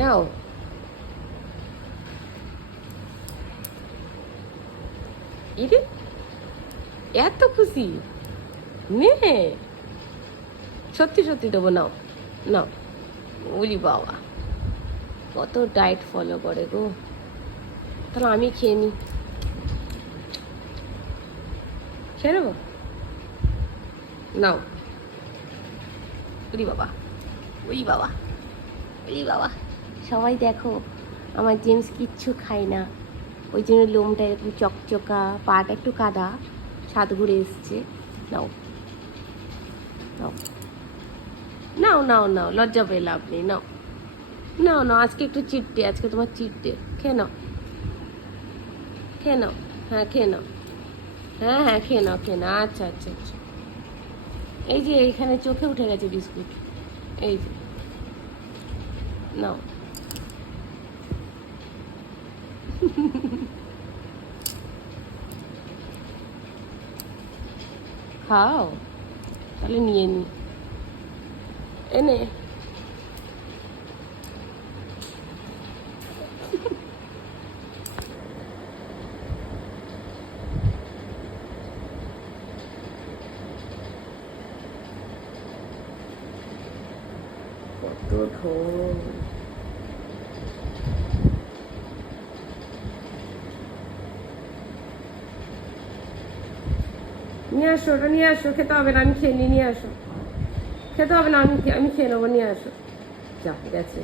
নাও। ইরে, এত খুশি? নে, সত্যি সত্যি দেবো, নাও নাও। ওলি বাবা, কত ডায়েট ফলো করে গো। তাহলে আমি খেয়ে নিই, খেয়ে নেবো, নাও। ওলি বাবা, ওই বাবা, ওই বাবা। সবাই দেখো, আমার জেমস কিচ্ছু খায় না, ওই জন্য লোমটা এরকম চকচকা, পাটা একটু কাদা, স্বাদ ঘুরে এসছে। নাও নাও নাও নাও নাও, লজ্জা পেয়ে লাভ নেই, নাও নাও নাও। আজকে একটু চিট ডে, আজকে তোমার চিট ডে। খেয়ে নাও, খেয়ে নাও। হ্যাঁ খেয়ে নাও, হ্যাঁ হ্যাঁ খেয়ে নাও, খেয়ে নাও। আচ্ছা আচ্ছা আচ্ছা। এই যে এইখানে চোখে উঠে গেছে বিস্কুট, এই যে নাও। খাও, তাহলে নিয়ে নি, এনে। কত ঢোল। নিয়ে আসো, ওটা নিয়ে আসো, খেতে হবে না, আমি খেয়ে নিই, নিয়ে আসো। খেতে হবে না, আমি খেয়ে নেবো, নিয়ে আসো। যা গেছে।